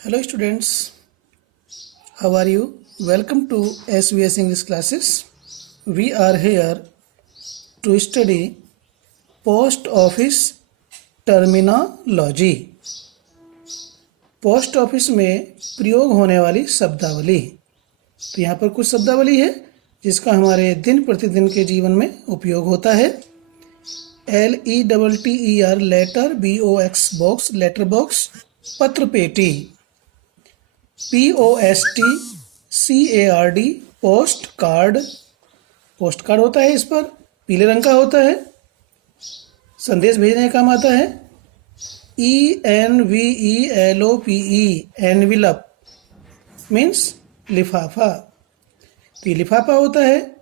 Hello students, how are you? Welcome to SVS English classes. We are here to study post office terminology. Post office में प्रयोग होने वाली शब्दावली। तो यहाँ पर कुछ शब्दावली है जिसका हमारे दिन प्रतिदिन के जीवन में उपयोग होता है। LETTER letter, BOX box, letter box, पत्र पेटी। POST CARD post card, post card होता है, इस पर पीले रंग का होता है, संदेश भेजने का काम आता है। ENVELOPE एनविलप मीन्स लिफाफा। तो लिफाफा होता है,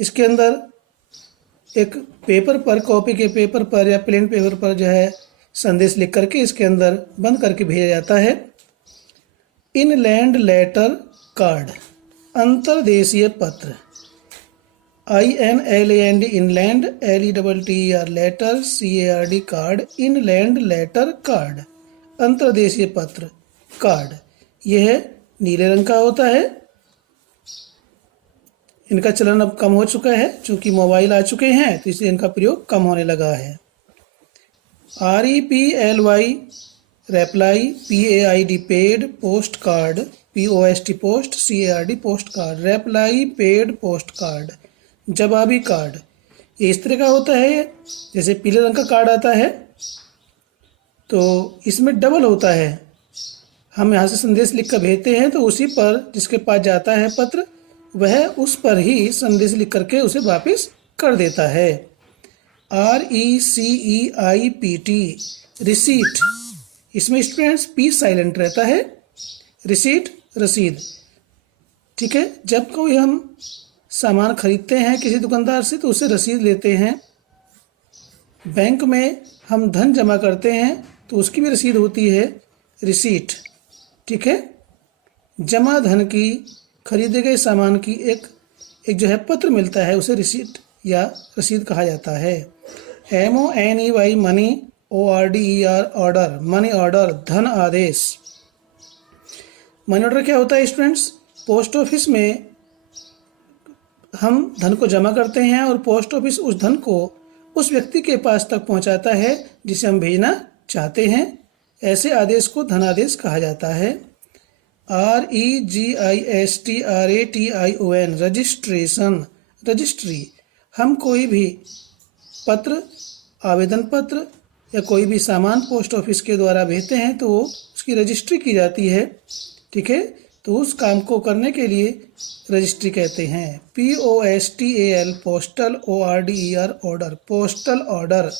इसके अंदर एक पेपर पर, कॉपी के पेपर पर या प्लेन पेपर पर जो है संदेश लिख करके इसके अंदर बंद करके भेजा जाता है। इनलैंड लेटर कार्ड, अंतर्देशीय पत्र। INLAND inland, LETTER letter, CARD card, inland letter card, अंतर्देशीय पत्र कार्ड। यह नीले रंग का होता है। इनका चलन अब कम हो चुका है, चूंकि मोबाइल आ चुके हैं तो इसलिए इनका प्रयोग कम होने लगा है। REPLY reply, PAID paid, post card, POST post, CARD post card, reply paid post card, जवाबी कार्ड। ये इस तरह का होता है, जैसे पीले रंग का कार्ड आता है तो इसमें डबल होता है। हम यहाँ से संदेश लिख कर भेजते हैं तो उसी पर जिसके पास जाता है पत्र, वह उस पर ही संदेश लिख करके उसे वापस कर देता है। RECEIPT रिसीट, इसमें स्टूडेंट्स पी साइलेंट रहता है। रिसीट रसीद, ठीक है। जब कोई हम सामान खरीदते हैं किसी दुकानदार से तो उससे रसीद लेते हैं। बैंक में हम धन जमा करते हैं तो उसकी भी रसीद होती है, रिसीट, ठीक है। जमा धन की, खरीदे गए सामान की एक जो है पत्र मिलता है, उसे रिसीट या रसीद कहा जाता है। MONEY money, ORDER order, money order, धन आदेश। मनी ऑर्डर क्या होता है स्टूडेंट्स? पोस्ट ऑफिस में हम धन को जमा करते हैं और पोस्ट ऑफिस उस धन को उस व्यक्ति के पास तक पहुंचाता है जिसे हम भेजना चाहते हैं। ऐसे आदेश को धनादेश कहा जाता है। REGISTRATION registration, registry. हम कोई भी पत्र, आवेदन पत्र या कोई भी सामान पोस्ट ऑफिस के द्वारा भेजते हैं तो उसकी रजिस्ट्री की जाती है, ठीक है। तो उस काम को करने के लिए रजिस्ट्री कहते हैं। POSTAL postal, ORDER order, postal order.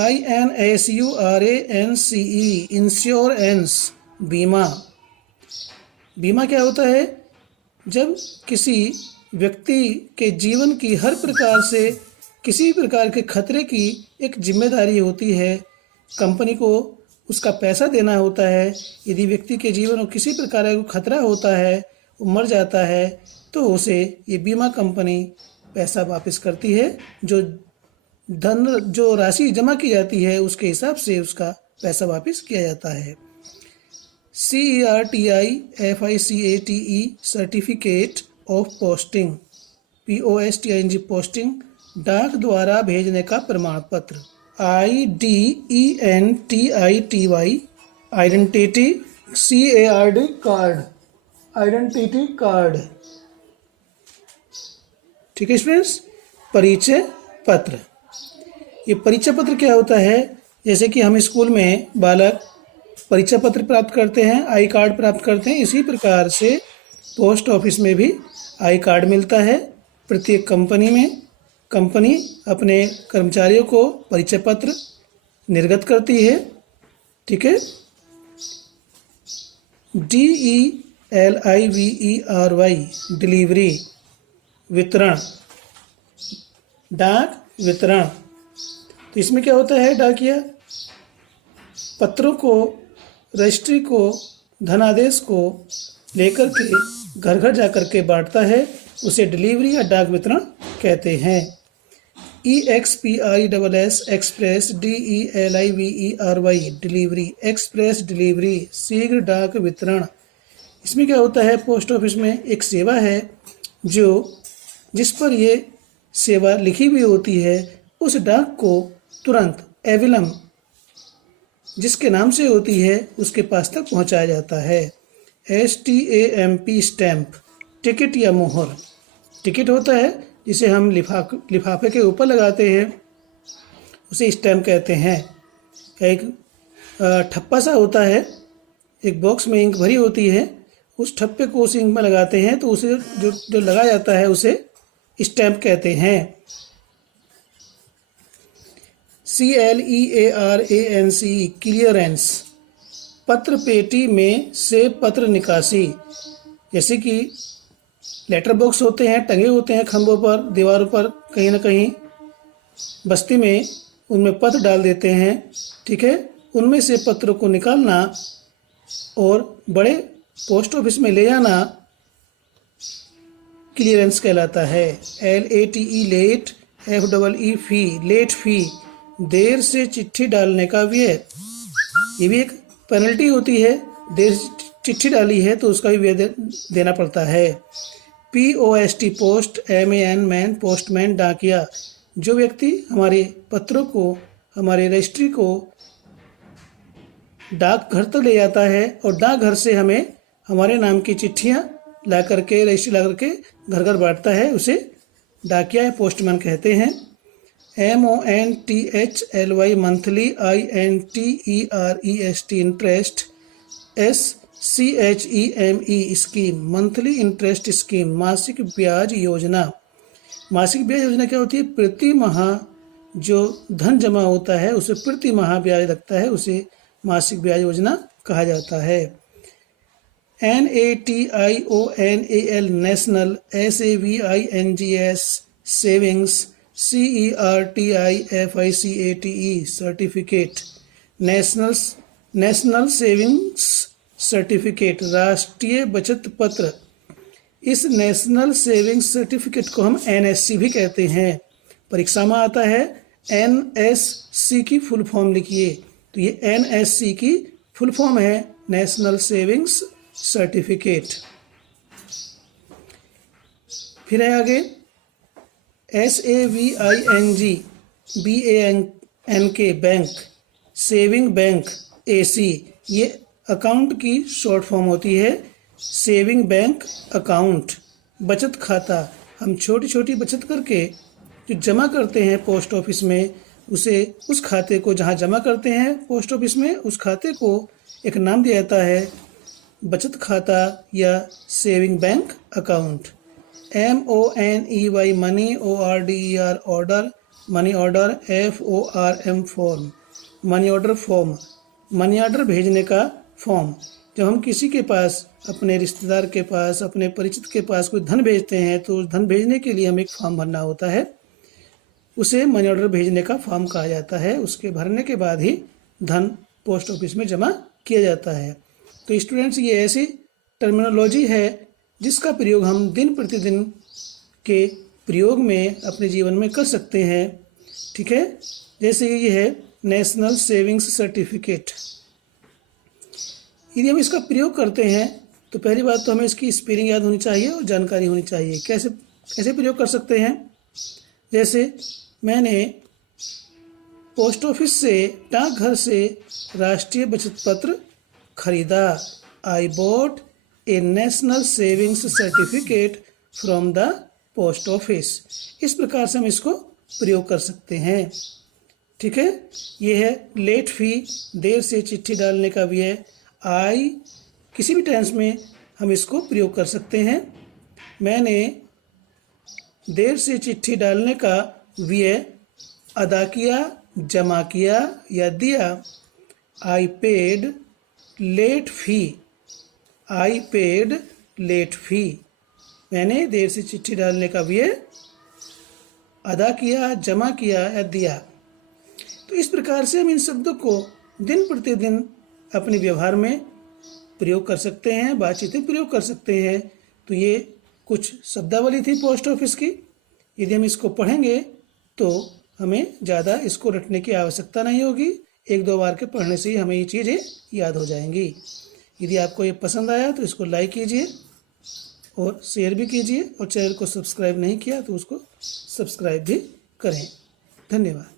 INSURANCE insurance, बीमा। बीमा क्या होता है? जब किसी व्यक्ति के जीवन की हर प्रकार से किसी प्रकार के खतरे की एक जिम्मेदारी होती है, कंपनी को उसका पैसा देना होता है। यदि व्यक्ति के जीवन में किसी प्रकार का खतरा होता है, वो मर जाता है, तो उसे ये बीमा कंपनी पैसा वापस करती है। जो राशि जमा की जाती है उसके हिसाब से उसका पैसा वापस किया जाता है। CERTIFICATE certificate of posting, POSTING posting, डाक द्वारा भेजने का प्रमाण पत्र। IDENTITY identity, CARD card, identity card, ठीक है स्टूडेंट्स। परिचय पत्र, ये परिचय पत्र क्या होता है? जैसे कि हम स्कूल में बालक परिचय पत्र प्राप्त करते हैं, आई कार्ड प्राप्त करते हैं, इसी प्रकार से पोस्ट ऑफिस में भी आई कार्ड मिलता है। प्रत्येक कंपनी में कंपनी अपने कर्मचारियों को परिचय पत्र निर्गत करती है, ठीक है। DELIVERY डिलीवरी, वितरण, डाक वितरण। तो इसमें क्या होता है? डाकिया पत्रों को, रजिस्ट्री को, धनादेश को लेकर के घर घर जाकर के बांटता है, उसे डिलीवरी या डाक वितरण कहते हैं। EXPRESS express, DELIVERY delivery, express delivery शीघ्र डाक वितरण। इसमें क्या होता है, पोस्ट ऑफिस में एक सेवा है जिस पर ये सेवा लिखी हुई होती है, उस डाक को तुरंत एविलम जिसके नाम से होती है उसके पास तक पहुंचाया जाता है। STAMP स्टैम्प, टिकट या मोहर। टिकट होता है जिसे हम लिफाफे के ऊपर लगाते हैं, उसे स्टैम्प कहते हैं। एक ठप्पा सा होता है, एक बॉक्स में इंक भरी होती है, उस ठप्पे को उस इंक में लगाते हैं तो उसे जो लगाया जाता है उसे स्टैम्प कहते हैं। CLEARANCE क्लियरेंस, पत्र पेटी में से पत्र निकासी। जैसे कि लेटर बॉक्स होते हैं, टंगे होते हैं खंभों पर, दीवारों पर, कहीं ना कहीं बस्ती में उनमें पत्र डाल देते हैं, ठीक है। उनमें से पत्रों को निकालना और बड़े पोस्ट ऑफिस में ले जाना क्लियरेंस कहलाता है। LATE लेट, FEE फी, लेट फी, देर से चिट्ठी डालने का व्यय। ये भी एक पेनल्टी होती है, देर से चिट्ठी डाली है तो उसका भी व्यय देना पड़ता है। POST post, MAN man, postman डाकिया। जो व्यक्ति हमारे पत्रों को, हमारे रजिस्ट्री को डाक घर तक ले जाता है और डाकघर से हमें हमारे नाम की चिट्ठियाँ ला करके, रजिस्ट्री ला करके घर घर बांटता है, उसे डाकिया या पोस्टमैन कहते हैं। MONTHLY monthly, INTEREST interest, SCHEME scheme, monthly interest scheme, मासिक ब्याज योजना। मासिक ब्याज योजना क्या होती है, प्रति माह जो धन जमा होता है उसे प्रति माह ब्याज लगता है, उसे मासिक ब्याज योजना कहा जाता है। NATIONAL national, SAVINGS savings, CERTIFICATE certificate, national savings certificate, राष्ट्रीय बचत पत्र। इस नेशनल सेविंग्स सर्टिफिकेट को हम NSC भी कहते हैं। परीक्षा में आता है NSC की फुल फॉर्म लिखिए, तो ये NSC की फुल फॉर्म है नेशनल सेविंग्स सर्टिफिकेट। फिर है आगे SAVING bank, saving bank, AC, ये अकाउंट की शॉर्ट फॉर्म होती है। सेविंग बैंक अकाउंट, बचत खाता। हम छोटी छोटी बचत करके जो जमा करते हैं पोस्ट ऑफिस में, उसे उस खाते को जहाँ जमा करते हैं पोस्ट ऑफिस में, उस खाते को एक नाम दिया जाता है बचत खाता या saving bank account. MONEY money, ORDER order, money order, FORM form, money order form, money order भेजने का फॉर्म। जब हम किसी के पास, अपने रिश्तेदार के पास, अपने परिचित के पास कोई धन भेजते हैं तो उस धन भेजने के लिए हमें एक फॉर्म भरना होता है, उसे मनी ऑर्डर भेजने का फॉर्म कहा जाता है। उसके भरने के बाद ही धन पोस्ट ऑफिस में जमा किया जाता है। तो स्टूडेंट्स, ये ऐसी टर्मिनोलॉजी है जिसका प्रयोग हम दिन प्रतिदिन के प्रयोग में अपने जीवन में कर सकते हैं, ठीक है। जैसे ये है नेशनल सेविंग्स सर्टिफिकेट। यदि हम इसका प्रयोग करते हैं तो पहली बात तो हमें इसकी स्पेलिंग याद होनी चाहिए और जानकारी होनी चाहिए। कैसे प्रयोग कर सकते हैं, जैसे मैंने पोस्ट ऑफिस से, डाकघर से राष्ट्रीय बचत पत्र खरीदा। I bought A national savings certificate from the post office. इस प्रकार से हम इसको प्रयोग कर सकते हैं, ठीक है। ये है लेट फी, देर से चिट्ठी डालने का व्यय। आई, किसी भी टेंस में हम इसको प्रयोग कर सकते हैं। मैंने देर से चिट्ठी डालने का व्यय अदा किया, जमा किया या दिया। I paid late fee, I paid late fee, मैंने देर से चिट्ठी डालने का व्यय अदा किया, जमा किया या दिया। तो इस प्रकार से हम इन शब्दों को दिन प्रतिदिन अपने व्यवहार में प्रयोग कर सकते हैं, बातचीत में प्रयोग कर सकते हैं। तो ये कुछ शब्दावली थी पोस्ट ऑफिस की। यदि हम इसको पढ़ेंगे तो हमें ज़्यादा इसको रटने की आवश्यकता नहीं होगी, 1-2 बार के पढ़ने से ही हमें ये चीज़ें याद हो जाएंगी। यदि आपको ये पसंद आया तो इसको लाइक कीजिए और शेयर भी कीजिए, और चैनल को सब्सक्राइब नहीं किया तो उसको सब्सक्राइब भी करें। धन्यवाद।